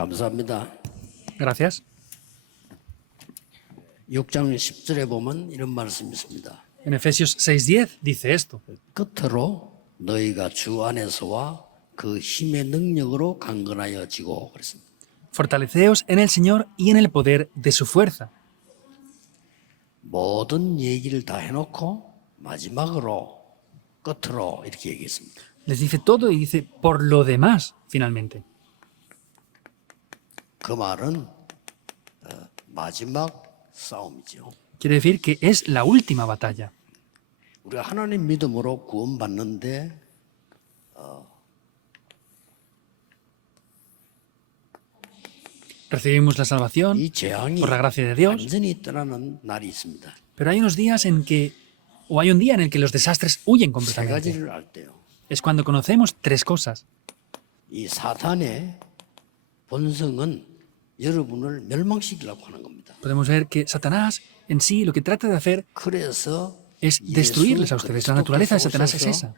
감사합니다. Gracias. 6장 10절에 보면 이런 말씀이 있습니다. En Efesios 6:10 dice esto. 끝으로 너희가 주 안에서와 그 힘의 능력으로 강건하여 지고 그랬습니다. Fortaleceos en el Señor y en el poder de su fuerza. 모든 얘기를 다 해놓고 마지막으로 끝으로 이렇게 얘기했습니다. Les dice todo y dice por lo demás, finalmente. 그 말은 마지막 싸움이죠. Quiere decir que es la última batalla. 우리가 하나님 믿음으로 구원받는데 Recibimos la salvación 이 재앙이 por la gracia de Dios, 완전히 떠나는 날이 있습니다. pero hay unos días en que, o hay un día en el que los desastres huyen 세 completamente. 가지를 알 때요. Es cuando conocemos tres cosas. 이 사탄의 본성은 여러분을 멸망시키려고 하는 겁니다. Podemos ver que Satanás en sí lo que trata de hacer 그래서 es destruirles a ustedes. La naturaleza de Satanás es esa.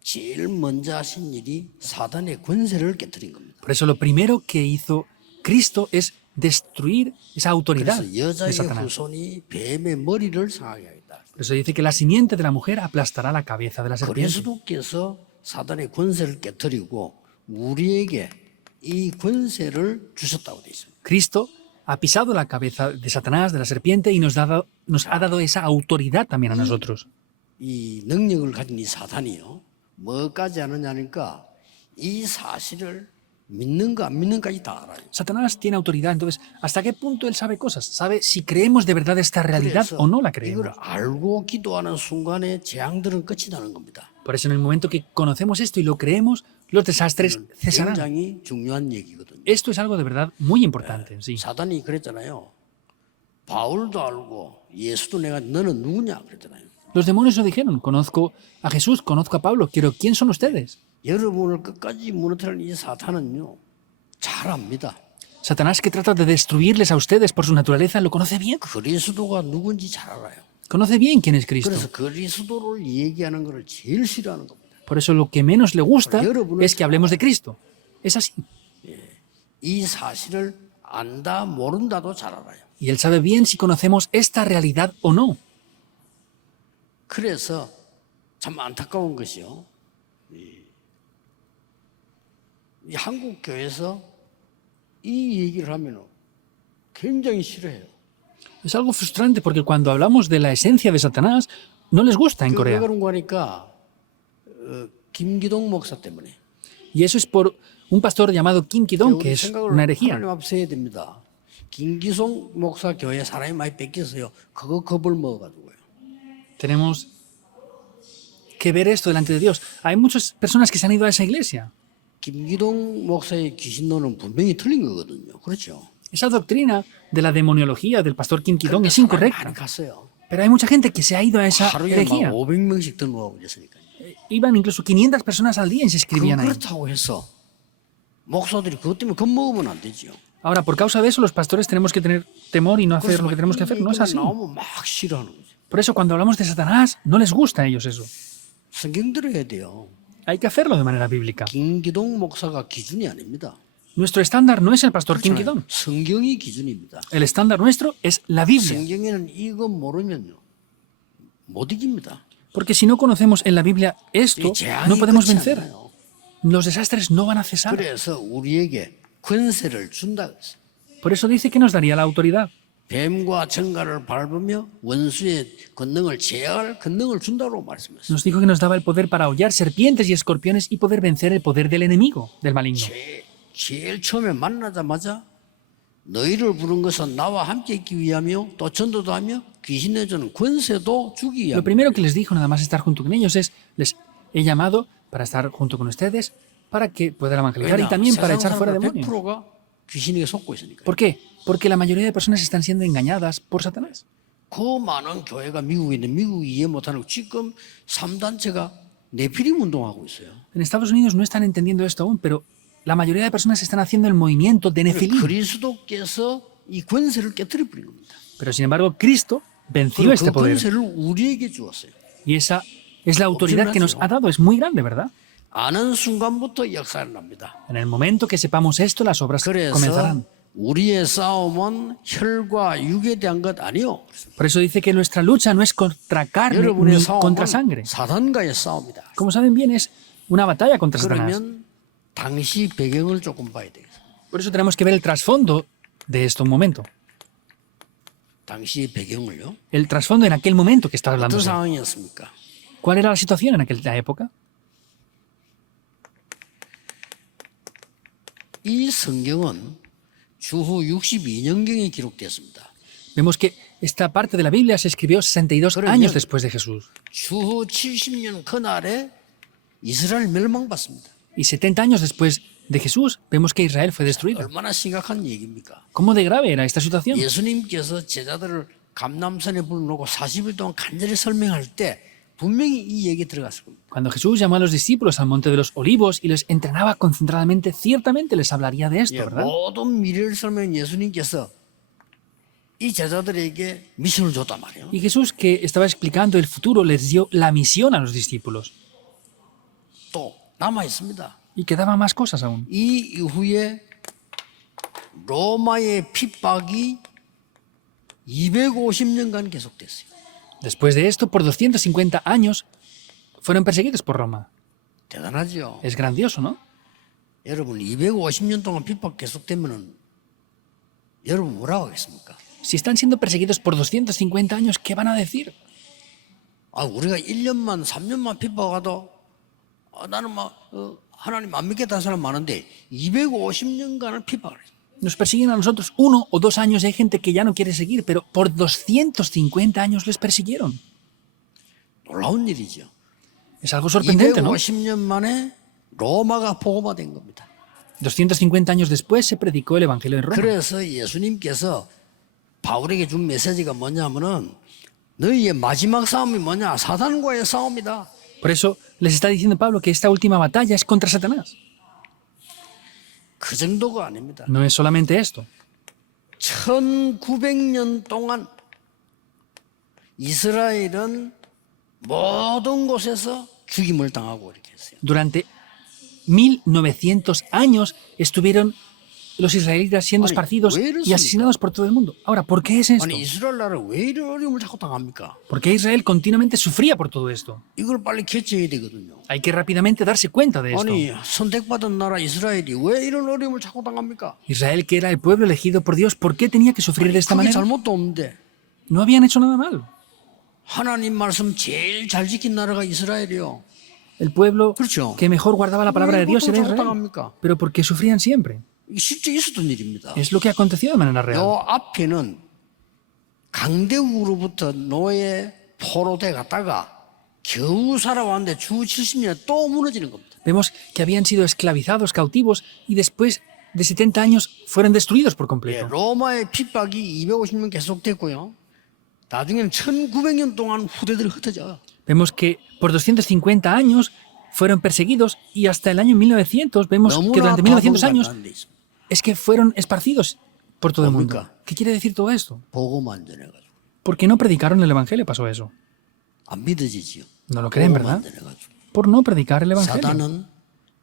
제일 먼저 하신 일이 사탄의 권세를 깨뜨린 겁니다. Por eso lo primero que hizo Cristo es destruir esa autoridad 그래서 de 여자의 Satanás. 후손이 뱀의 머리를 상하게 하겠다. Por eso dice que la simiente de la mujer aplastará la cabeza de la serpiente. 그리스도께서 사탄의 권세를 깨뜨리고 우리에게 이 권세를 주셨다고 되어 있습니다. Cristo ha pisado la cabeza de Satanás, de la serpiente, y nos ha dado esa autoridad también a nosotros. 이 능력을 가진 이 사탄이요. 뭐까지 하느냐니까 이 사실을 믿는가 안 믿는가까지 다 알아요. Satanás tiene autoridad, entonces, ¿hasta qué punto él sabe cosas? Sabe si creemos de verdad esta realidad o no la creemos. 이걸 알고 기도하는 순간에 재앙들은 끝이 나는 겁니다. Por eso en el momento que conocemos esto y lo creemos, los desastres cesarán. 굉장히 중요한 얘기거든요. Esto es algo de verdad muy importante. Sí. 사단이 그랬잖아요. 바울도 알고 예수도 내가 너는 누구냐 그랬잖아요. Los demonios lo dijeron, conozco a Jesús, conozco a Pablo, pero ¿quién son ustedes? 여러분을 끝까지 무너뜨리는 이 사탄은요. 잘 압니다. Satanás, que trata de destruirles a ustedes por su naturaleza, lo conoce bien. 그리스도가 누군지 잘 알아요. Conoce bien quién es Cristo. 그래서 그리스도를 얘기하는 것을 제일 싫어하는 겁니다. Por eso lo que menos le gusta es que hablemos de Cristo. Es así. 이 사실을 안다 모른다도 잘 알아요. Y él sabe bien si conocemos esta realidad o no. 그래서 참 안타까운 것이요. 이 한국 교회에서 이 얘기를 하면 굉장히 싫어해요. Es algo frustrante porque cuando hablamos de la esencia de Satanás, no les gusta en 왜 Corea. 그런 거니까 김기동 목사 때문에. Y eso es por un pastor llamado Kim Ki-dong, que 우리 es 생각을 una herejía. 하나님 앞에 해야 됩니다. 김기동 목사 교회 사람이 많이 뺏겼어요. 그거 겁을 먹어가지고요. Tenemos que ver esto delante de Dios. Hay muchas personas que se han ido a esa iglesia. 김기동 목사의 귀신론은 분명히 틀린 거거든요. 그렇죠? Esa doctrina de la demoniología del pastor Kim Ki-dong es 사람이 incorrecta. 많이 갔어요. Pero hay mucha gente que se ha ido a esa 하루에 막 herejía. 500명씩 등록하고 있으니까요. Iban incluso 500 personas al día y se inscribían ahí. 그렇다고 해서 목사들이 그것 때문에 겁먹으면 안 되죠. Ahora, por causa de eso, los pastores tenemos que tener temor y no hacer lo que tenemos que hacer. No es así. 나오면 막 싫어하는 거죠. Por eso, cuando hablamos de Satanás, no les gusta a ellos eso. 성경 들어야 돼요. Hay que hacerlo de manera bíblica. 김기동 목사가 기준이 아닙니다. Nuestro estándar no es el pastor Kim Ki-dong. 성경이 기준입니다. El estándar nuestro es la Biblia. 성경에는 이거 모르면요 못 이깁니다. Porque si no conocemos en la Biblia esto, no podemos vencer. Los desastres no van a cesar. 그래서 우리에게 권세를 준다 그랬어요. Por eso dice que nos daría la autoridad. 뱀과 정갈을 밟으며 원수의 권능을 제어할 권능을 준다고 말씀했어요. Nos dijo que nos daba el poder para hollar serpientes y escorpiones y poder vencer el poder del enemigo, del maligno. 제일 처음에 만나자마자 너희를 부른 것은 나와 함께 있기 위하며 또 전도도 하며 귀신 내주는 권세도 주기 위하여. Lo primero que les dijo, nada más estar junto con ellos, es: les he llamado para estar junto con ustedes, para que puedan evangelizar y también para echar fuera demonios. 100%가 귀신에게 속고 있으니까. ¿Por qué? Porque la mayoría de personas están siendo engañadas por Satanás. 그 많은 교회가 미국에 있는데 미국이 이해 못하는 거 지금 3단체가 네피림 운동하고 있어요. En Estados Unidos no están entendiendo esto aún, pero la mayoría de personas están haciendo el movimiento de Nefilim. 그리스도께서 이 권세를 깨뜨려 버린 겁니다. Pero sin embargo, Cristo venció 그 este poder. 권세를 우리에게 주었어요. Y esa es la autoridad que nos ha dado. Es muy grande, ¿verdad? 아는 순간부터 역사가 납니다. En el momento que sepamos esto, las obras 그래서 comenzarán. 우리의 싸움은 혈과 육에 대한 것 아니요. Por eso dice que nuestra lucha no es contra carne 여러분의 ni contra 싸움은 sangre. 사단과의 싸움이다. Como saben bien, es una batalla contra Satanás. 그러면 당시 배경을 조금 봐야 되겠어요. Por eso tenemos que ver el trasfondo de esto un momento. 당시 배경을요. El trasfondo en aquel momento que está hablando. 어떤 상황이었습니까? ¿Cuál era la situación en aquella época? 이 성경은 주후 62년경에 기록됐습니다. Vemos que esta parte de la Biblia se escribió 62 그러면 años después de Jesús. 주후 70년 그날에 이스라엘 멸망받습니다. Y 70 años después de Jesús, vemos que Israel fue destruido. 얼마나 심각한 얘기입니까? ¿Cómo de grave era esta situación? 예수님께서 제자들을 감람산에 불러놓고 40일 동안 간절히 설명할 때 분명히 이 얘기 들어갔을 겁니다. Cuando Jesús llamó a los discípulos al monte de los olivos y les entrenaba concentradamente, ciertamente les hablaría de esto, ¿verdad? 모든 미래를 설명한 예수님께서 이 제자들에게 미션을 줬단 말이에요. Y Jesús, que estaba explicando el futuro, les dio la misión a los discípulos. 또 남아 있습니다. Y quedaban más cosas aún. 이 이후에 로마의 핍박이 250년간 계속됐어요. Después de esto, por 250 años, fueron perseguidos por Roma. 대단하죠. Es grandioso, ¿no? 여러분 250년 동안 핍박 계속되면은 여러분 뭐라고 하겠습니까? Si están siendo perseguidos por 250 años, ¿qué van a decir? 아 우리가 1년만 3년만 핍박하도 나는 막 하나님 안 믿겠다는 사람 많은데 250년간을 핍박을 했어요. Nos persiguen a nosotros 1 o 2 años y hay gente que ya no quiere seguir, pero por 250 años les persiguieron. 놀라운 일이죠. Es algo sorprendente, ¿no? 250년 만에 로마가 복음화된 겁니다. 250 años después se predicó el Evangelio en Roma. 그래서 예수님께서 바울에게 준 메시지가 뭐냐면은 너희의 마지막 싸움이 뭐냐? 사단과의 싸움이다. Por eso les está diciendo Pablo que esta última batalla es contra Satanás. 그 정도가 아닙니다. No es solamente esto. 1900년 동안 이스라엘은 모든 곳에서 죽임을 당하고 이렇게 했어요. Durante 1900 años estuvieron los israelitas siendo esparcidos y asesinados por todo el mundo. Ahora, ¿por qué es esto? 아니 이스라엘 나라 왜 이런 어려움을 자꾸 당합니까? ¿Por qué Israel continuamente sufría por todo esto? 이걸 빨리 캐치해야 되거든요. Hay que rápidamente darse cuenta de esto. 아니 선택받은 나라 이스라엘이 왜 이런 어려움을 자꾸 당합니까? Israel, que era el pueblo elegido por Dios, ¿por qué tenía que sufrir de esta 그게 manera? 잘못도 없는데 No habían hecho nada malo. 하나님 말씀 제일 잘 지킨 나라가 이스라엘이요. El pueblo 그렇죠. que mejor guardaba la palabra de Dios era 자꾸 Israel. 당합니까? Pero ¿por qué sufrían siempre? 이게 실제 있었던 일입니다. Es lo que aconteció de manera real. 요 앞에는 강대국으로부터 노예 포로돼 갔다가 겨우 살아왔는데 주 70년에 또 무너지는 겁니다. Vemos que habían sido esclavizados, cautivos, y después de 70 años fueron destruidos por 예, completo. 로마의 핍박이 250년 계속됐고요. 나중에는 1900년 동안 후대들이 흩어져요. Vemos que por 250 años fueron perseguidos y hasta el año 1900 vemos que 너무나 durante 1900 años 바보가 안 돼 있습니다. es que fueron esparcidos por todo el mundo. 뭡니까? ¿Qué quiere decir todo esto? 복음 안 전해가지고 Porque no predicaron el Evangelio pasó eso. 안 믿어지지요. No lo creen, 복음 ¿verdad? 안 전해가지고 Por no predicar el Evangelio. 사단은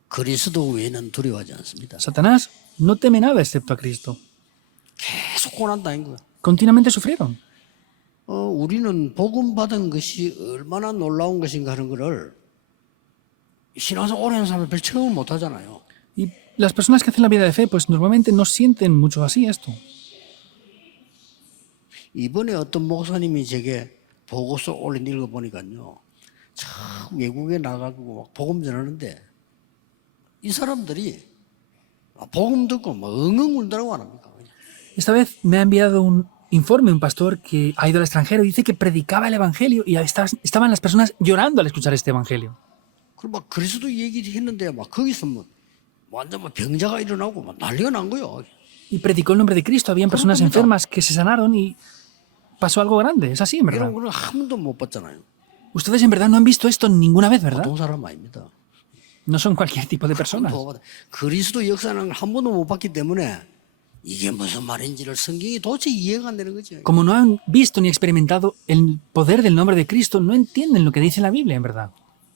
그리스도 외에는 두려워하지 않습니다. Satanás no teme nada excepto a Cristo. 계속 고난당한 거예요. Continuamente sufrieron. 우리는 복음 받은 것이 얼마나 놀라운 것인가 하는 것을 신앙생활 오래 하는 사람은 별 체험을 못 하잖아요. Y las personas que hacen la vida de fe, pues normalmente no sienten mucho así esto. 이번에 어떤 목사님이 제게 보고서 올린 읽어보니까요. 참 외국에 나가고 막 복음 전하는데 이 사람들이 복음 듣고 막 엉엉 울더라고 안 합니까? 그냥. Esta vez me ha enviado un informe un pastor que ha ido al extranjero y dice que predicaba el Evangelio y estaban las personas llorando al escuchar este Evangelio. 그리고 막 그리스도 얘기했는데 막 거기서 뭐 완전 막 병자가 일어나고 막 난리가 난 거예요. Y predicó el nombre de Cristo. Habían personas enfermas que se sanaron y pasó algo grande. Es así, en verdad. 이런 거는 한 번도 못 봤잖아요. Ustedes en verdad no han visto esto ninguna vez, ¿verdad? 보통 사람 아닙니다. No son cualquier tipo de personas. 그리스도 역사는 한 번도 못 봤기 때문에 이게 무슨 말인지를 성경이 도저히 이해가 안 되는 거죠. Como no han visto ni experimentado el poder del nombre de Cristo, no entienden lo que dice la Biblia, en verdad.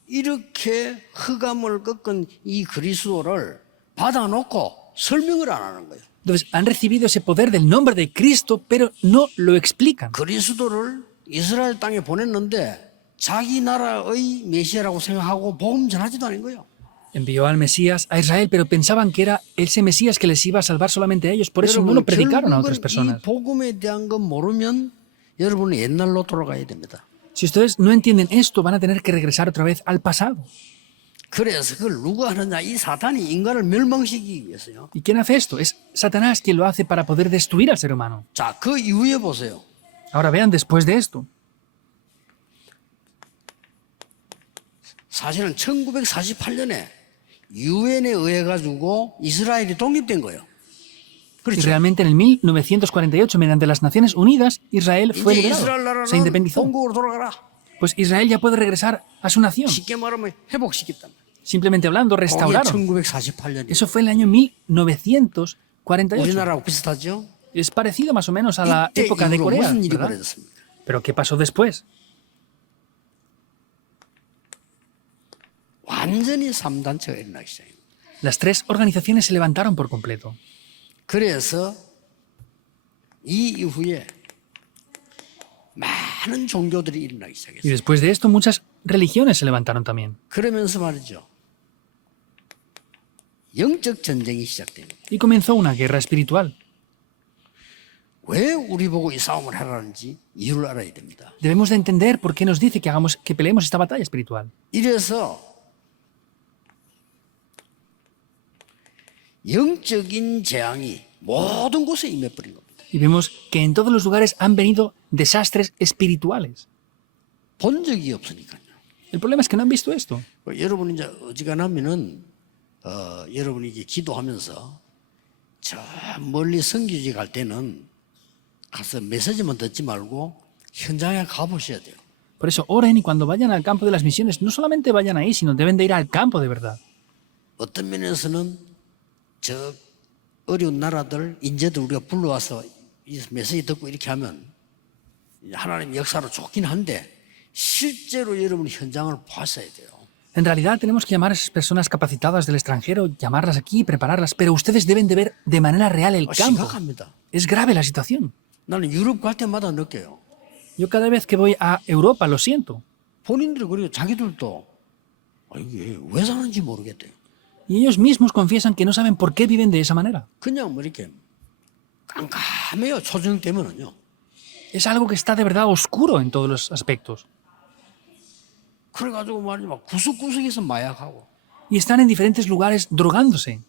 이렇게 흑암을 꺾은 이 그리스도를 받아놓고 설명을 안 하는 거예요. Entonces, han recibido ese poder del nombre de Cristo, pero no lo explican. 그리스도를 이스라엘 땅에 보냈는데 자기 나라의 메시아라고 생각하고 복음 전하지도 않은 거예요. Envió al Mesías a Israel, pero pensaban que era ese Mesías que les iba a salvar solamente a ellos. Por eso no lo predicaron a otras 결국은 이 personas. 복음에 대한 건 모르면 여러분은 옛날로 돌아가야 됩니다. Si ustedes no entienden esto, van a tener que regresar otra vez al pasado. 그래서 그걸 누가 하느냐? 이 사탄이 인간을 멸망시키기 위해서요. ¿Y quién hace esto? Es Satanás quien lo hace para poder destruir al ser humano. 자, 그 이후에 보세요. Ahora vean, después de esto, 사실은 1948년에 유엔에 의해 가지고 이스라엘이 독립된 거예요. y 그렇죠. realmente en el 1948, mediante las Naciones Unidas, Israel fue 이제 liberado, 이스라엘 se 나라는 independizó. 본국으로 돌아가라. Pues Israel ya puede regresar a su nación. 쉽게 말하면 회복시켰단 말이에요. Simplemente hablando, 그게 restauraron. 1948년이에요. Eso fue en el año 1948. 우리나라하고 비슷하죠? Es parecido más o menos a la 이때 época de 이후로 Corea, 무슨 일이 ¿verdad? 벌어졌습니까? Pero ¿qué pasó después? 완전히 3단체가 일어나기 시작해요. Las tres organizaciones se levantaron por completo. 그래서 이 이후에 많은 종교들이 일어나기 Y 시작했어요. después de esto, muchas religiones se levantaron también. 그러면서 말이죠. 영적 전쟁이 시작됩니다. Y comenzó una guerra espiritual. 왜 우리 보고 이 싸움을 하라는지 이유를 알아야 됩니다. Debemos de entender por qué nos dice que peleemos esta batalla espiritual. 이래서 영적인 재앙이 모든 곳에 임해버린 겁니다. Y vemos que en todos los lugares han venido desastres espirituales. 본 적이 없으니까요. El problema es que no han visto esto. 여러분이 이제 어지간하면은 여러분이 이제 기도하면서 저 멀리 성교지 갈 때는 가서 메시지만 듣지 말고 현장에 가보셔야 돼요. Por eso oren y cuando vayan al campo de las misiones, no solamente vayan ahí, sino deben de ir al campo de verdad. 어떤 면에서는 저 어려운 나라들 인재들 우리가 불러와서 이 메시지 듣고 이렇게 하면 하나님 역사로 좋긴 한데 실제로 여러분 현장을 봤어야 돼요. En realidad tenemos que llamar a esas personas capacitadas del extranjero, llamarlas aquí y prepararlas, pero ustedes deben de ver de manera real el campo. 심각합니다. Es grave la situación. 나는 유럽 갈 때마다 느껴요. Yo cada vez que voy a Europa lo siento. 본인들이 그리고 자기들도 이게 왜 사는지 모르겠대요. Y ellos mismos confiesan que no saben por qué viven de esa manera. 그냥 뭐 이렇게 깜깜해요. 초저녁 되면은요. Es algo que está de verdad oscuro en todos los aspectos. 그래가지고 말이지 막 구석구석에서 마약하고. Y están en diferentes lugares drogándose.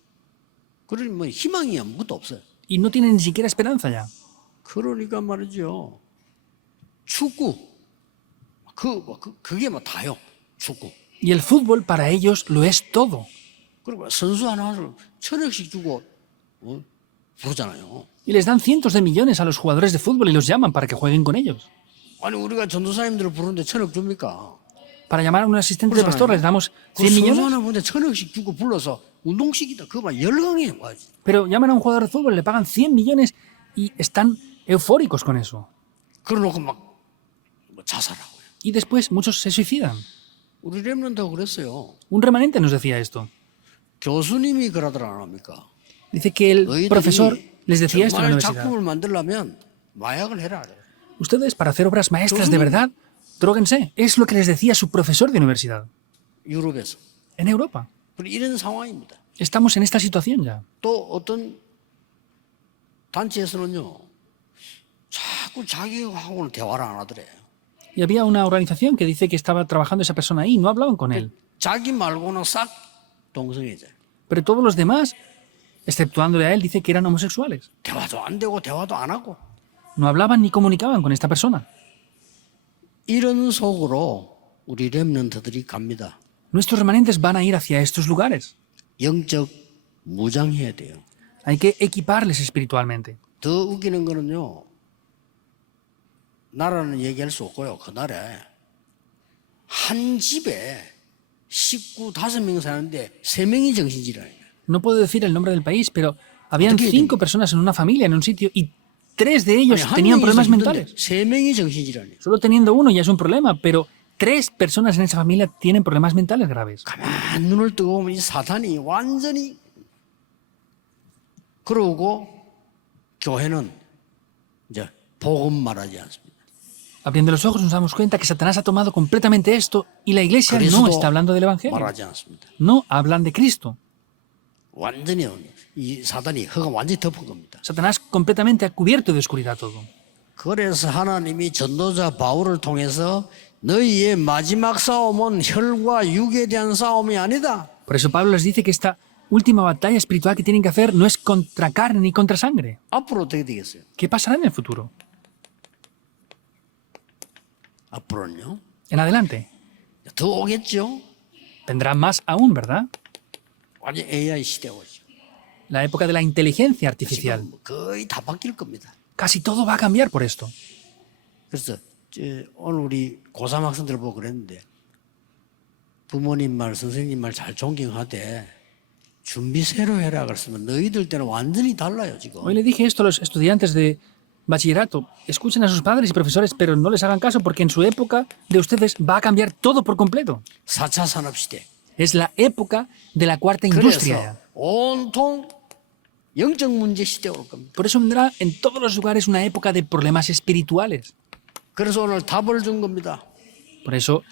그러니 뭐 희망이 아무것도 없어요. Y no tienen ni siquiera esperanza ya. 그러니까 말이죠. 축구. 그게 뭐 다요. 축구. Y el fútbol para ellos lo es todo. 그리고 선수 하나를 1,000억씩 주고 부르잖아요. Y les dan cientos de millones a los jugadores de fútbol y los llaman para que jueguen con ellos. 아니 우리가 전도사님들을 부르는데 1,000억 줍니까? Para llamar a un asistente de pastor les damos 그 100 선수 millones. 하나 보는데 1,000억씩 주고 불러서 운동식이다. 그거만 열광해 와야지. Pero llaman a un jugador de fútbol, le pagan 100 millones y están eufóricos con eso. 그러놓고 막 자살하고요. Y después muchos se suicidan. 우리 렘넌트가 그랬어요. Un remanente nos decía esto. 교수님이 그러더라 안 합니까? Dice que el profesor les decía esto en la 정말 universidad. 작품을 만들려면 마약을 해라. Ustedes, para hacer obras maestras de verdad, dróguense. Es lo que les decía su profesor de universidad. 유럽에서. En Europa. 이런 상황입니다. Estamos en esta situación ya. 또 어떤 단체에서는요. 자꾸 자기하고는 대화를 안 하더래. Y había una organización que dice que estaba trabajando esa persona ahí y no hablaban con él. 자기 말고는 싹 동성애자. Pero todos los demás, exceptuándole a él, dice que eran homosexuales. 대화도 안 되고 대화도 안 하고. No hablaban ni comunicaban con esta persona. 이런 속으로 우리 렘넌트들이 갑니다. Nuestros remanentes van a ir hacia estos lugares. 영적 무장해야 돼요. Hay que equiparles espiritualmente. 더 웃기는 거는요. 나라는 얘기할 수 없고요. 그 나라에 한 집에 식구 5명 사는데 3명이 정신질환이에요. No puedo decir el nombre del país, pero habían 어떻게 5 personas en una familia, en un sitio, y 3 de ellos tenían problemas mentales. 3명이 정신질환이에요. Solo teniendo uno ya es un problema, pero 3 personas en esa familia tienen problemas mentales graves. 가만 눈을 뜨고 보면 이 사탄이 완전히 그러고 교회는 이제 복음 말하지 않습니다. Abriendo los ojos nos damos cuenta que Satanás ha tomado completamente esto y la iglesia no 그리스도 está hablando del Evangelio. 말하지 않습니다. No hablan de Cristo. 완전히 이 사단이 흑암 완전히 덮은 겁니다. Satanás completamente ha cubierto de oscuridad todo. 그래서 하나님이 전도자 바울을 통해서 너희의 마지막 싸움은 혈과 육에 대한 싸움이 아니다. Por eso Pablo les dice que esta última batalla espiritual que tienen que hacer no es contra carne ni contra sangre. 앞으로 어떻게 되겠어요? ¿Qué pasará en el futuro? 앞으로는요? En adelante. 더 오겠죠? Vendrá más aún, ¿verdad? 완전 AI 시대 오죠. La época de la inteligencia artificial. 지금 거의 다 바뀔 겁니다. Casi todo va a cambiar por esto. 그래서 오늘 우리 고3 학생들 보고 그랬는데 부모님 말, 선생님 말 잘 존경하되 준비 새로 해라 그랬으면 너희들 때는 완전히 달라요 지금. Hoy le dije esto a los estudiantes de bachillerato. Escuchen a sus padres y profesores, pero no les hagan caso porque en su época de ustedes va a cambiar todo por completo. 4차 산업시대. Es la época de la cuarta 그래서 industria. 온통 영적 문제 시대 올 겁니다. Por eso vendrá en todos los lugares una época de problemas espirituales. 그래서 오늘 답을 준 겁니다. Por eso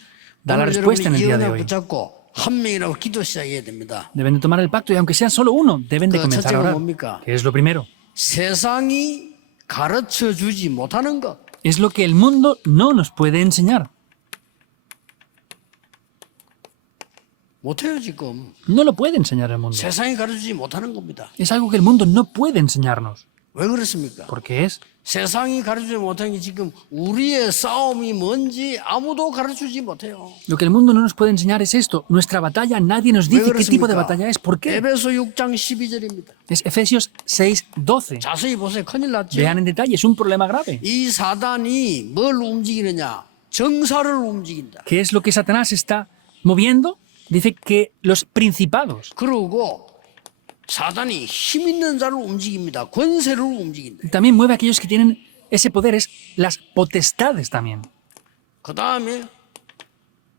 da la 오늘 respuesta en el 여러분이 이 día de 은혜 hoy. 붙잡고 한 명이라고 기도 시작해야 됩니다. Deben de tomar el pacto y aunque sean solo uno, deben de 그 comenzar a 첫째가 orar. 뭡니까? ¿Qué es lo primero? 세상이 가르쳐 주지 못하는 것. Es lo que el mundo no nos puede enseñar. 못해요 지금. No lo puede enseñar el mundo. 세상이 가르치지 못하는 겁니다. Es algo que el mundo no puede enseñarnos. 왜 그렇습니까? ¿Por qué es? 세상이 가르치지 못하는 게 지금 우리의 싸움이 뭔지 아무도 가르치지 못해요. Lo que el mundo no nos puede enseñar es esto. Nuestra batalla, nadie nos 왜 dice qué tipo de 그렇습니까? batalla es. ¿Por qué? 에베소 6장 12절입니다. Es Efesios 6:12. 자세히 보세요. 큰일 났죠? Vean en detalle, es un problema grave. 이 사단이 뭘 움직이느냐? 정사를 움직인다. ¿Qué es lo que Satanás está moviendo? Dice que los principados. 그리고 사단이 힘 있는 자를 움직입니다. 권세를 움직인다. También mueve a aquellos que tienen ese poder, es las potestades también. 그 다음에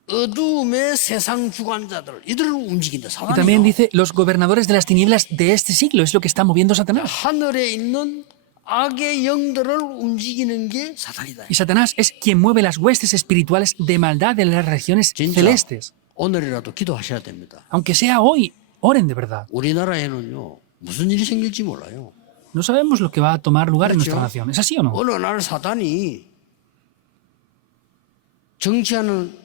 어두움의 세상 주관자들 이들을 움직인다. Y también 사단이요. dice los gobernadores de las tinieblas de este siglo, es lo que está moviendo Satanás. 하늘에 있는 악의 영들을 움직이는 게 사단이다. Y Satanás es quien mueve las huestes espirituales de maldad de las regiones 진짜 celestes. 오늘이라도 기도하셔야 됩니다. Aunque sea hoy, oren de verdad. 우리나라에는요 무슨 일이 생길지 몰라요. No sabemos lo que va a tomar lugar en nuestra 그렇죠? nación. ¿Es así o no? 어느 날 사단이 정치하는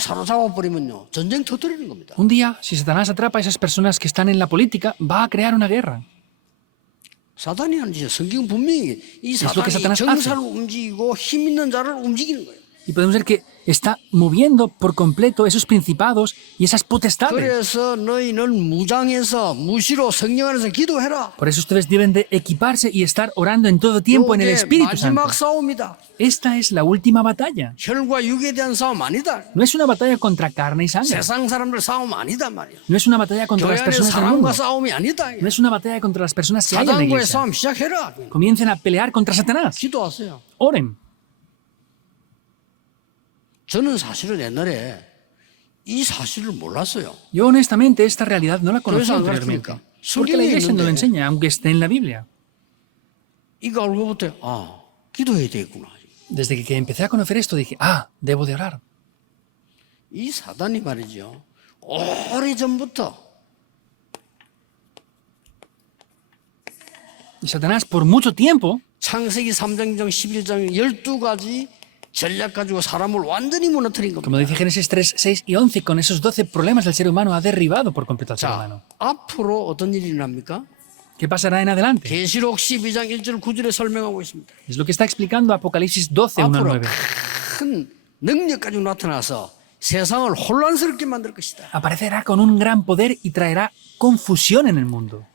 사로잡아 버리면요 전쟁 터뜨리는 겁니다. Un día, si Satanás atrapa a esas personas que están en la política, va a crear una guerra. 사단이 하는 짓이죠. 성경 분명히 이 lo que 사단이 Satanás 정사를 움직이고 힘 있는 자를 움직이는 거예요. Y podemos ver que está moviendo por completo esos principados y esas potestades. 그래서 너희는 무장해서 무시로 성령 안에서 기도해라. Por eso ustedes deben de equiparse y estar orando en todo tiempo en el 이게 Espíritu Santo. 마지막 싸움이다. Esta es la última batalla. 혈과 육에 대한 싸움 아니다. No es una batalla contra carne y sangre. 세상 사람들 싸움 아니다 말이야. No es una batalla contra 교회 las 안에 personas del mundo. 사람과 싸움이 아니다. No es una batalla contra las personas que hay en la 사단과의 iglesia. 싸움 시작해라. Comiencen a pelear contra Satanás. 기도하세요. Oren. 저는 사실은 옛날에 이 사실을 몰랐어요. Yo honestamente esta realidad no la conocía 안 anteriormente. 가르치니까. Porque la iglesia no lo 성경에 enseña, aunque esté en la Biblia. 이거 알고부터 기도해야 되겠구나. Desde que empecé a conocer esto dije, debo de orar. 이 사단이 말이죠. 오래전부터 Y Satanás por mucho tiempo, 창세기 3장 11장 12가지 전략 가지고 사람을 완전히 무너뜨린 겁니다. como dice Génesis 3, 6 y 11, con esos 12 problemas del ser humano ha derribado por completo al ser humano. 자, 앞으로 어떤 일이 일어납니까? ¿Qué pasará en adelante? 계시록 12장 1절 9절에 설명하고 있습니다. Es lo que está explicando Apocalipsis 12, 1 al 앞으로 9. 큰 능력 가지고 나타나서 세상을 혼란스럽게 만들 것이다. Aparecerá con un gran poder y traerá confusión en el mundo.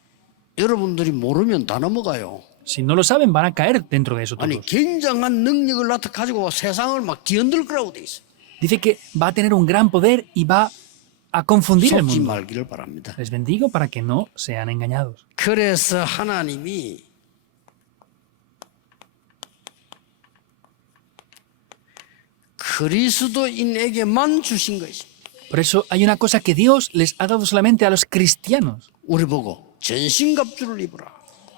여러분들이 모르면 다 넘어가요. Si no lo saben, van a caer dentro de eso 아니 todos. 굉장한 능력을 가지고 세상을 막 뒤흔들 거라고 돼 있어. Dice que va a tener un gran poder y va a confundir el 속지 mundo. 말기를 바랍니다. Les bendigo para que no sean engañados. 그래서 하나님이 그리스도인에게만 주신 것입니다. Por eso hay una cosa que Dios les ha dado solamente a los cristianos. 우리 보고 전신갑주를 입으라.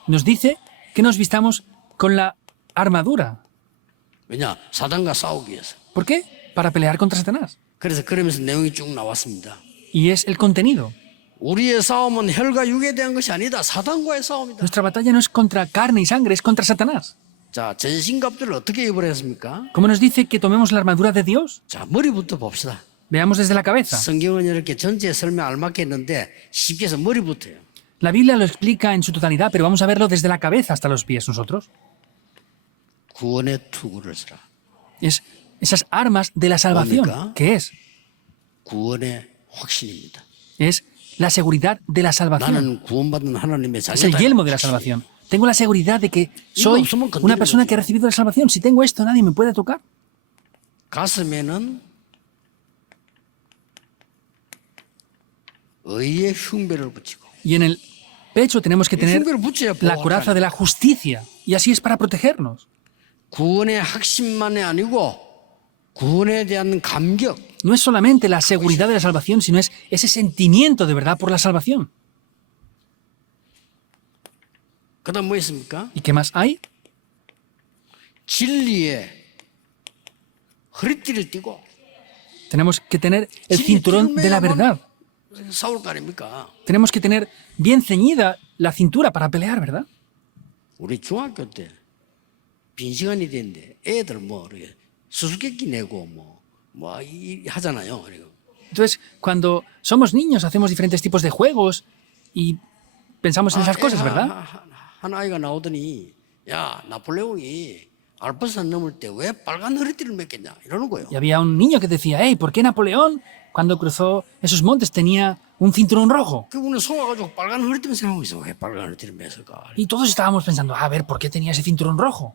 Nos dice que nos vistamos con la armadura. 왜냐? 사단과 싸우기 위해서. ¿Por qué? Para pelear contra Satanás. 그래서 그러면서 내용이 쭉 나왔습니다. Y es el contenido. 우리의 싸움은 혈과 육에 대한 것이 아니다. 사단과의 싸움이다. Nuestra batalla no es contra carne y sangre, es contra Satanás. 자, 전신갑주를 어떻게 입으라 했습니까? ¿Cómo nos dice que tomemos la armadura de Dios? 자, 머리부터 봅시다. Veamos desde la cabeza. 성경은 이렇게 전체 설명 알맞게 했는데 쉽게 해서 머리부터요. La Biblia lo explica en su totalidad, pero vamos a verlo desde la cabeza hasta los pies nosotros. 구원의 투구를 쓰라. Es esas armas de la salvación. 뭡니까? ¿Qué es? 구원의 확신입니다. Es la seguridad de la salvación. 나는 구원받은 하나님의 Es el 자녀다. yelmo de la salvación. Tengo la seguridad de que soy una persona que ha recibido la salvación. Si tengo esto, nadie me puede tocar. 가슴에는 의의 흉배를 붙이고 Y en el pecho tenemos que 이 tener 흉배를 붙여야 la 보호할 coraza 거 de 아니에요. la justicia. Y así es para protegernos. 구원의 확신만이 아니고 구원에 대한 감격. No es solamente la seguridad de la salvación, sino es ese sentimiento de verdad por la salvación. 그다음 뭐 있습니까? ¿Y qué más hay? 진리의 허리띠를 띠고 Tenemos que tener el cinturón de la verdad. 싸울 거 아닙니까? Tenemos que tener bien ceñida la cintura para pelear, ¿verdad? 우리 중학교 때 빈 시간이 됐는데 애들 뭐 이렇게 수수께끼 내고 하잖아요. 그리고 Entonces, cuando somos niños hacemos diferentes tipos de juegos y pensamos en esas cosas, ¿verdad? 한 아이가 나오더니 야 나폴레옹이 알프스 넘을 때 왜 빨간 허리띠를 맸겠냐 이러는 거예요. Y había un niño que decía, hey, ¿por qué Napoleón, cuando cruzó esos montes, tenía un cinturón rojo? 그 우리는 속아가지고 빨간 허리띠만 생각하고 있어. 왜 빨간 허리띠를 맸을까? Y todos estábamos pensando, a ver, ¿por qué tenía ese cinturón rojo?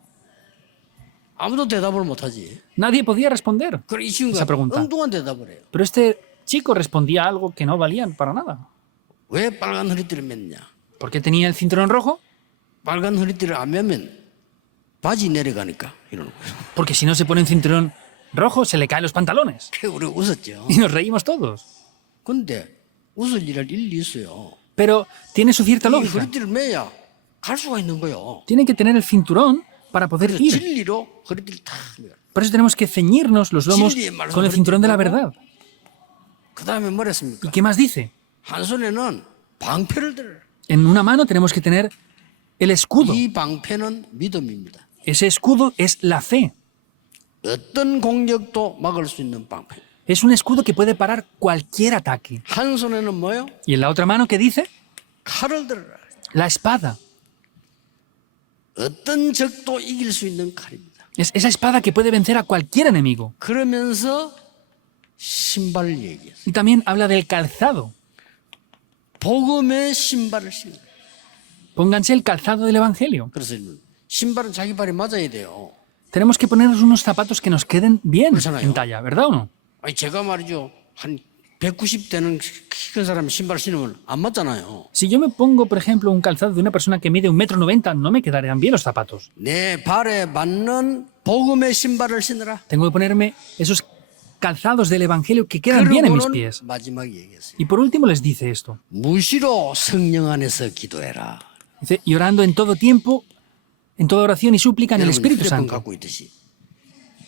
아무도 대답을 못하지. Nadie podía responder. 그래 이 친구가 esa pregunta. 엉뚱한 대답을 해요. Pero este chico respondía algo que no valían para nada. 왜 빨간 허리띠를 맸냐? ¿Por qué tenía el cinturón rojo? 빨간 허리띠를 안 매면 바지 내려가니까 이러는 거예요. Porque si no se pone un cinturón rojo, se le caen los pantalones. 그래 우리 웃었죠. Y nos reímos todos. 근데 웃을 일이 있어요. Pero tiene su cierta 이 lógica. 허리띠를 매야 갈 수가 있는 거예요. Tiene que tener el cinturón para poder 그래서 ir. 진리로 허리띠를 탁 매요. Por eso tenemos que ceñirnos los lomos con el cinturón de la verdad. 그 다음에 ¿Y 뭐랬습니까? qué más dice? 한 손에는 방패를 들어. En una mano tenemos que tener el escudo. 이 방패는 믿음입니다. Ese escudo es la fe. 어떤 공격도 막을 수 있는 방패. Es un escudo que puede parar cualquier ataque. 한 손에는 뭐요? ¿Y en la otra mano qué dice? 칼을 들어라. La espada. 어떤 적도 이길 수 있는 칼입니다. Es esa espada que puede vencer a cualquier enemigo. 그러면서 신발을 얘기했어요. Y también habla del calzado. 복음의 신발을 신어. Pónganse el calzado del Evangelio. 그래서 신발은 자기 발에 맞아야 돼요. Tenemos que ponernos unos zapatos que nos queden bien 그렇잖아요. en talla, ¿verdad o no? 아니 제가 말이죠. 한 190대는 키 큰 사람이 신발 신으면 안 맞잖아요. Si yo me pongo, por ejemplo, un calzado de una persona que mide 1,90 m, no me quedarían bien los zapatos. 내 발에 맞는 복음의 신발을 신으라. Tengo que ponerme esos calzados del Evangelio que quedan bien en mis 그러고는 pies. 마지막에 얘기했어요. Y por último les dice esto. 무시로 성령 안에서 기도해라. Dice, y orando en todo tiempo, en toda oración y súplica en el 여러분 Espíritu 휴대폰 Santo. 갖고 있듯이.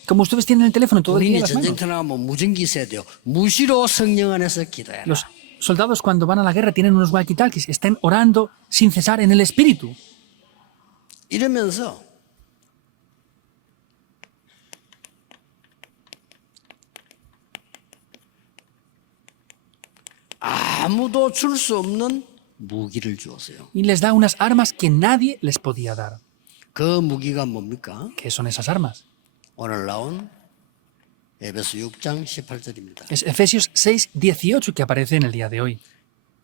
Como ustedes tienen el teléfono todo el día 군인이 en las manos. 전쟁터 나가면 무전기 있어야 돼요. 무시로 성령 안에서 기도해라. Los soldados cuando van a la guerra tienen unos walkie-talkies, estén orando sin cesar en el Espíritu. 이러면서 아무도 줄 수 없는 무기를 주었어요. Y les da unas armas que nadie les podía dar. 그 무기가 뭡니까? ¿Qué son esas armas? 오늘 나온 에베소 6장 18절입니다. Es Efesios 6:18 que aparece en el día de hoy.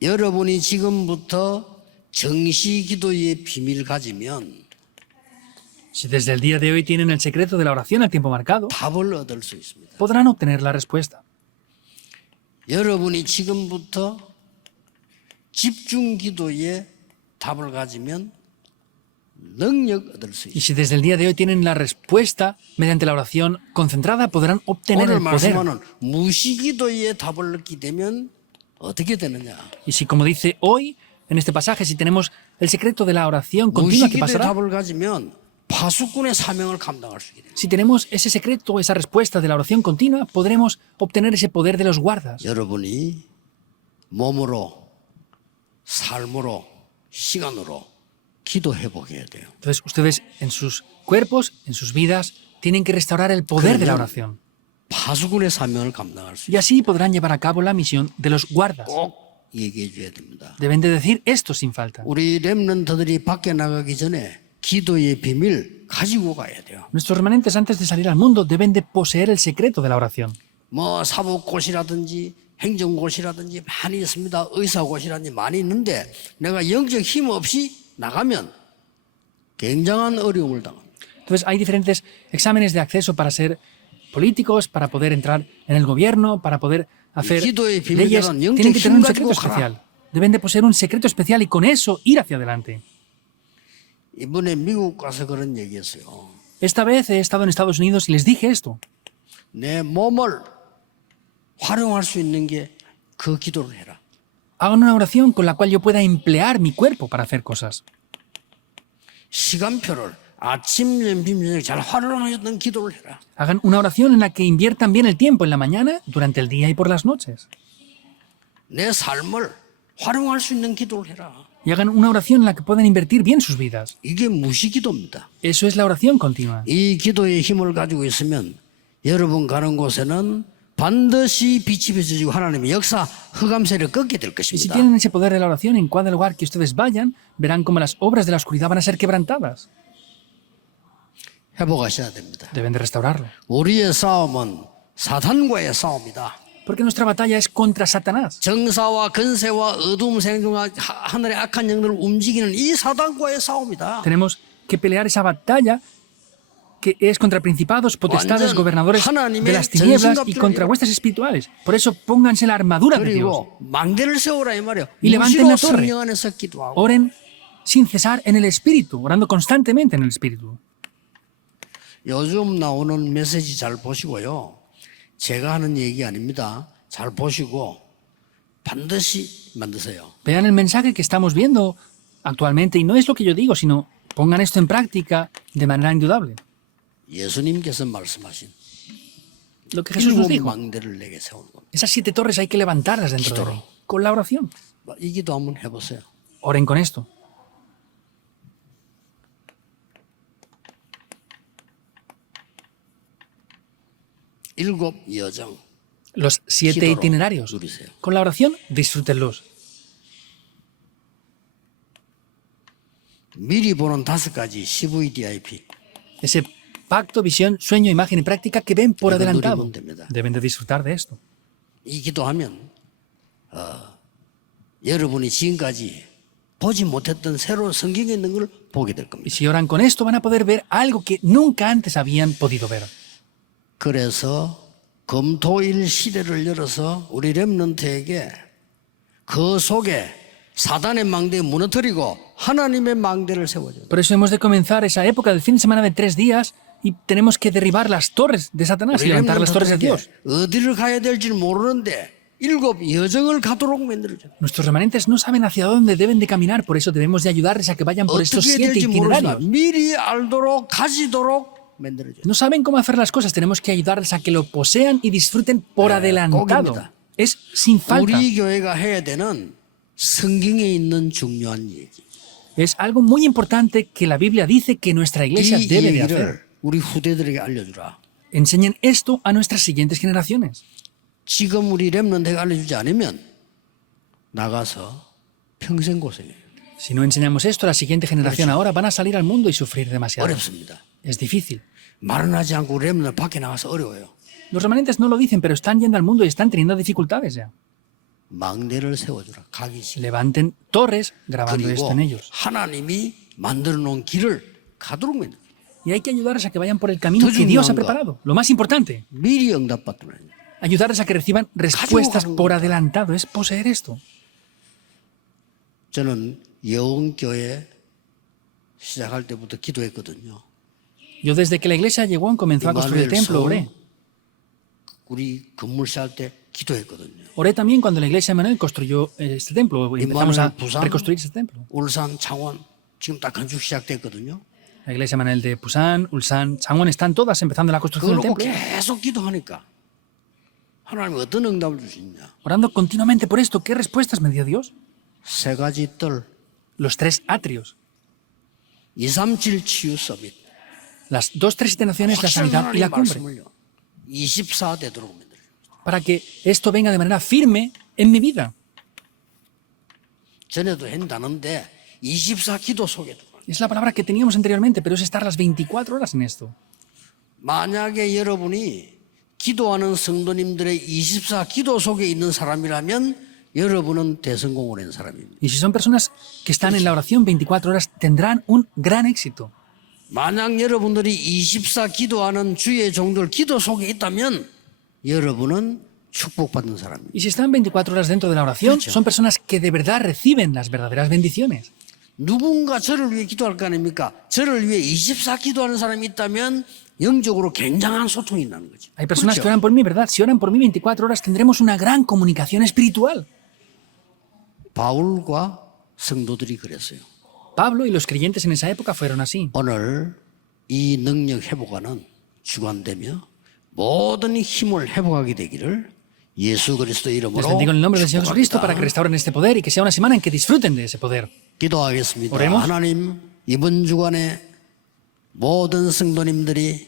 여러분이 지금부터 정시 기도의 비밀 가지면 Si desde el día de hoy tienen el secreto de la oración al tiempo marcado, 답을 얻을 수 있습니다. podrán obtener la respuesta. 여러분이 지금부터 집중 기도에 답을 가지면 능력 얻을 수 Y 있어요. si desde el día de hoy tienen la respuesta mediante la oración concentrada, podrán obtener 오늘 el poder. 말씀하는 무시기도의 답을 얻게 되면 어떻게 되느냐? Y si, como dice hoy en este pasaje, si tenemos el secreto de la oración continua, ¿qué 무시기도의 pasará? 답을 가지면 파수꾼의 사명을 감당할 수 있게 돼요. Si tenemos ese secreto, esa respuesta de la oración continua, podremos obtener ese poder de los guardas. 여러분이 몸으로, 삶으로, 시간으로 기도해 보게 해야 돼요. Entonces, ustedes en sus cuerpos, en sus vidas, tienen que restaurar el poder de la oración. 파수꾼의 사명을 감당할 수 Y así podrán llevar a cabo la misión de los guardas. 꼭 얘기해 줘야 됩니다. Deben de decir esto sin falta. 우리 렘넌트들이 밖에 나가기 전에 기도의 비밀 가지고 가야 돼요. Nuestros remanentes antes de salir al mundo deben de poseer el secreto de la oración. 뭐 사법고시라든지 행정고시라든지 많이 있습니다. 의사고시라든지 많이 있는데 내가 영적 힘 없이 나가면 굉장한 어려움을 당합니다. Entonces hay diferentes exámenes de acceso para ser políticos, para poder entrar en el gobierno, para poder hacer 기도의 leyes. 비밀들은 Tienen que tener un 영적 힘 secreto 가지고 가라. especial. Deben de poseer un secreto especial y con eso ir hacia adelante. 이번에 미국 가서 그런 얘기했어요. Esta vez he estado en Estados Unidos y les dije esto. 내 몸을 활용할 수 있는 게 그 기도를 해라. Hagan una oración con la cual yo pueda emplear mi cuerpo para hacer cosas. 시간표를 아침, 점심, 저녁 잘 활용하셨던 기도를 해라. Hagan una oración en la que inviertan bien el tiempo en la mañana, durante el día y por las noches. 내 삶을 활용할 수 있는 기도를 해라. Y hagan una oración en la que puedan invertir bien sus vidas. 이게 무시기도입니다. Eso es la oración continua. 이 기도의 힘을 가지고 있으면 여러분 가는 곳에는 반드시 빛이 비춰지고 하나님의 역사 흑암세를 꺾게 될 Y si 것입니다. tienen ese poder de la oración, en cada lugar que ustedes vayan, verán cómo las obras de la oscuridad van a ser quebrantadas. 회복하셔야 됩니다. Deben de restaurarlo. 우리의 싸움은 사탄과의 싸움이다. Porque nuestra batalla es contra Satanás. 정사와 근세와 어두움 생중과 하늘의 악한 영들을 움직이는 이 사단과의 싸움이다. Tenemos que pelear esa batalla que es contra principados, potestades, gobernadores de las tinieblas y contra huestes espirituales. Por eso pónganse la armadura de Dios. 그리고 망대를 세우라 이 말이에요. Y levanten la 무시로 torre. 성령 안에서 기도하고. Oren sin cesar en el Espíritu, orando constantemente en el Espíritu. 요즘 나오는 메시지 잘 보시고요. 제가 하는 얘기 아닙니다. 잘 보시고 반드시 만드세요. Vean el mensaje que estamos viendo actualmente y no es lo que yo digo, sino pongan esto en práctica de manera indudable. 예수님께서 말씀하신 Lo que Jesús nos 일곱 dijo. 망대를 내게 세우는 겁니다. Esas 7 torres hay que levantarlas dentro de mí, con la oración. 이 기도 한번 해보세요. Oren con esto. 일곱 여정 Los 7 기도로 itinerarios. 누리세요. Con la oración, disfrútenlos. 미리 보는 5가지 CVDIP. Ese pacto, visión, sueño, imagen y práctica que ven por 이거 adelantado. 누리면 됩니다. Deben de disfrutar de esto. 이 기도하면 여러분이 지금까지 보지 못했던 새로운 성경에 있는 걸 보게 될 Y 겁니다. si oran con esto, van a poder ver algo que nunca antes habían podido ver. 그래서 금토일 시대를 열어서 우리 렘넌트에게 그 속에 사단의 망대 무너뜨리고 하나님의 망대를 세워줘요. Por eso hemos de comenzar esa época del fin de semana de 3 días y tenemos que derribar las torres de Satanás y 우리 levantar las torres de Dios. 렘넌트들에게 어디를 가야 될지 모르는데 7 여정을 가도록 만들어줘요. Nuestros remanentes no saben hacia dónde deben de caminar, por eso debemos de ayudarles a que vayan por estos 어떻게 7 될지 모르지만 itinerarios. 미리 알도록 가지도록 만들어줘요. No saben cómo hacer las cosas, tenemos que ayudarles a que lo posean y disfruten por adelantado. 꼭입니다. Es sin falta. 우리 교회가 해야 되는 성경에 있는 중요한 얘기. Es algo muy importante que la Biblia dice que nuestra iglesia 이 debe de hacer. 얘기를 우리 후대들에게 알려주라. Enseñen esto a nuestras siguientes generaciones. 지금 우리 렘넌트가 알려주지 않으면 나가서 평생 고생해요. Si no enseñamos esto a la siguiente generación ahora, van a salir al mundo y sufrir demasiado. 어렵습니다. Es difícil. 말은 하지 않고 렘넌트 밖에 나가서 어려워요. Los remanentes no lo dicen, pero están yendo al mundo y están teniendo dificultades ya. 망대를 세워주라. 가기 싫어. Levanten torres grabando esto 그리고 en ellos. 하나님이 만들어 놓은 길을 가도록 만들어. Y hay que ayudarles a que vayan por el camino 더 que Dios ha 중요한 거. preparado. Lo más importante, 미리 응답받더라. ayudarles a que reciban respuestas 가지고 가는 por 겁니다. adelantado. Es poseer esto. 저는 여운교회 시작할 때부터 기도했거든요. Yo desde que la iglesia llegó y comenzó a construir el templo, oré. 우리 건물 시작할 때 기도했거든요. Oré también cuando la iglesia Emanuel construyó este templo y empezamos a 부산, reconstruir este templo. 울산, 창원 지금 다 건축 시작됐거든요. La iglesia Emanuel de Pusan, Ulsan, Changwon están todas empezando la construcción 그걸 del 놓고 templo. 계속 기도하니까 하나님이 어떤 응답을 주시냐? Orando continuamente por esto, ¿qué respuestas me dio Dios? 세 가지 뜰, Los 3 atrios, 237 치유 서밋, las 2, 3 naciones, la sanidad y la cumbre, 24 되도록 만들어요. para que esto venga de manera firme en mi vida. 전에도 한다는데 24 기도 속에 들어가요. Es la palabra que teníamos anteriormente, pero es estar las 24 horas en esto. 만약에 여러분이 기도하는 성도님들의 24 기도 속에 있는 사람이라면 여러분은 대성공을 한 사람입니다. Y si son personas que están en la oración 24 horas, tendrán un gran éxito. 만약 여러분들이 24 기도하는 주의 종들 기도 속에 있다면 여러분은 축복받는 사람입니다. Y si están 24 horas dentro de la oración, son personas que de verdad reciben las verdaderas bendiciones. 누군가 저를 위해 기도할 거 아닙니까? 저를 위해 24 기도하는 사람이 있다면 영적으로 굉장한 소통이 있다는 거죠. Hay personas que oran por mí, ¿verdad? Si oran por mí 24 horas, tendremos una gran comunicación espiritual. 바울과 성도들이 그랬어요. Pablo y los creyentes en esa época fueron así. 오늘 이 능력 회복하는 주관되며 모든 힘을 회복하게 되기를 예수 그리스도 Les 이름으로 bendigo en el nombre del Señor Jesucristo para que 축복합니다. restauren este poder y que sea una semana en que disfruten de ese poder. 기도하겠습니다. Oremos. 하나님 이번 주간에 모든 성도님들이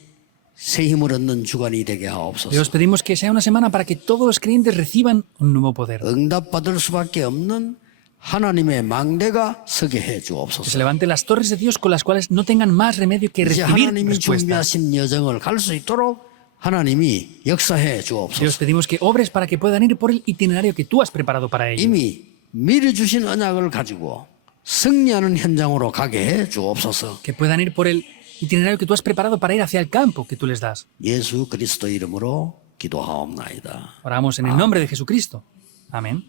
새 힘을 얻는 주간이 되게 하옵소서. Dios, pedimos que sea una semana para que todos los creyentes reciban un nuevo poder. 응답받을 수밖에 없는 하나님의 망대가 서게 해 Que se 주옵소서. levanten las torres de Dios con las cuales no tengan más remedio que 이제 recibir 하나님이 respuestas. 준비하신 여정을 갈 수 있도록 하나님이 역사해 Dios, 주옵소서. pedimos que obres para que puedan ir por el itinerario que tú has preparado para ellos. 이미 미리 주신 언약을 가지고 승리하는 현장으로 가게 해 주옵소서. Que puedan ir por el itinerario que tú has preparado para ir hacia el campo que tú les das. 예수 그리스도 이름으로 기도하옵나이다. Oramos en el nombre de Jesucristo. Amén.